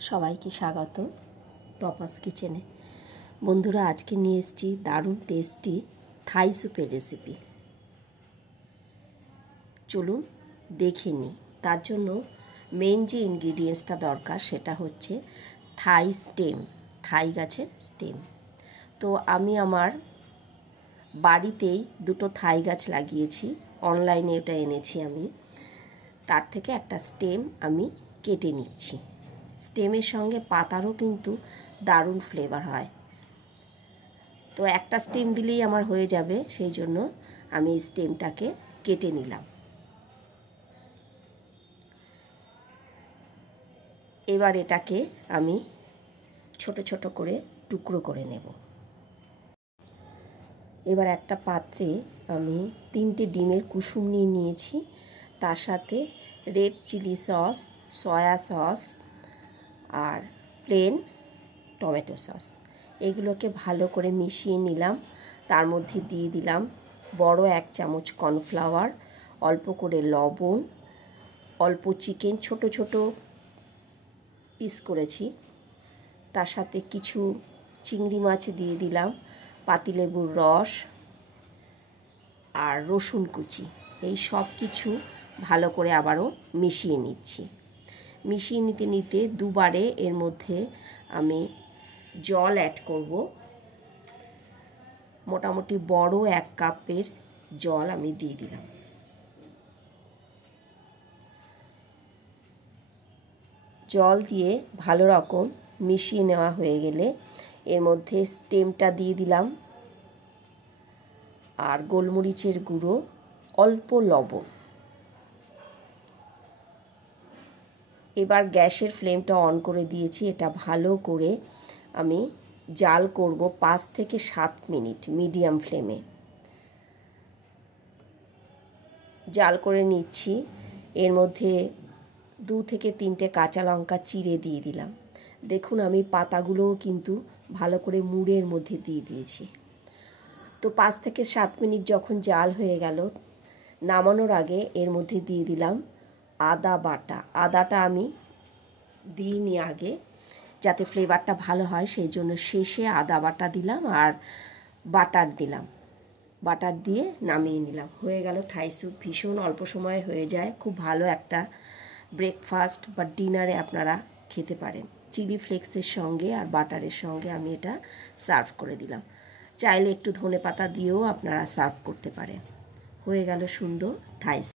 সবাইকে স্বাগত টপাস কিচেনে। বন্ধুরা, আজকে নিয়ে এসেছি দারুণ টেস্টি থাই স্যুপের রেসিপি। চলুন দেখে নিই। তার জন্য মেন যে ইনগ্রিডিয়েন্টসটা দরকার সেটা হচ্ছে থাই স্টেম, থাই গাছের স্টেম। তো আমি আমার বাড়িতেই দুটো থাই গাছ লাগিয়েছি, অনলাইনে ওটা এনেছি আমি। তার থেকে একটা স্টেম আমি কেটে নিচ্ছি। স্টেমের সঙ্গে পাতারও কিন্তু দারুণ ফ্লেভার হয়। তো একটা স্টেম দিলেই আমার হয়ে যাবে, সেই জন্য আমি স্টেমটাকে কেটে নিলাম। এবার এটাকে আমি ছোট ছোট করে টুকরো করে নেব। এবার একটা পাত্রে আমি 3টে ডিমের কুসুম নিয়ে নিয়েছি, তার সাথে red chili sauce, soy sauce আর প্লেন টমেটো সস, এগুলোকে ভালো করে মিশিয়ে নিলাম। তার মধ্যে দিয়ে দিলাম বড় 1 চামচ কর্নফ্লাওয়ার, অল্প করে লবণ, অল্প চিকেন ছোট ছোট পিস করেছি, তার সাথে কিছু চিংড়ি মাছ দিয়ে দিলাম, পাতিলেবুর রস আর রসুন কুচি। এই সব কিছু ভালো করে আবারও মিশিয়ে নিচ্ছি। মিশিয়ে নিতে নিতে দুবারে এর মধ্যে আমি জল অ্যাড করব। মোটামুটি বড় 1 কাপের জল আমি দিয়ে দিলাম। জল দিয়ে ভালো রকম মিশিয়ে নেওয়া হয়ে গেলে এর মধ্যে স্টেমটা দিয়ে দিলাম আর গোলমরিচের গুঁড়ো, অল্প লবণ। এবার গ্যাসের ফ্লেমটা অন করে দিয়েছি। এটা ভালো করে আমি জাল করব 5 থেকে 7 মিনিট মিডিয়াম ফ্লেমে। জাল করে নিচ্ছি। এর মধ্যে 2 থেকে 3টে কাঁচা লঙ্কা চিড়ে দিয়ে দিলাম। দেখুন, আমি পাতাগুলোও কিন্তু ভালো করে মুড়ের মধ্যে দিয়ে দিয়েছি। তো 5 থেকে 7 মিনিট যখন জাল হয়ে গেল, নামানোর আগে এর মধ্যে দিয়ে দিলাম আদা বাটা। আদাটা আমি দিইনি আগে, যাতে ফ্লেভারটা ভালো হয়, সেই জন্য শেষে আদা বাটা দিলাম আর বাটার দিলাম। বাটার দিয়ে নামিয়ে নিলাম। হয়ে গেল থাই স্যুপ। ভীষণ অল্প সময়ে হয়ে যায়, খুব ভালো একটা ব্রেকফাস্ট বা ডিনারে আপনারা খেতে পারেন। চিলি ফ্লেক্সের সঙ্গে আর বাটারের সঙ্গে আমি এটা সার্ভ করে দিলাম। চাইলে একটু ধনেপাতা দিয়েও আপনারা সার্ভ করতে পারেন। হয়ে গেল সুন্দর থাই স্যুপ।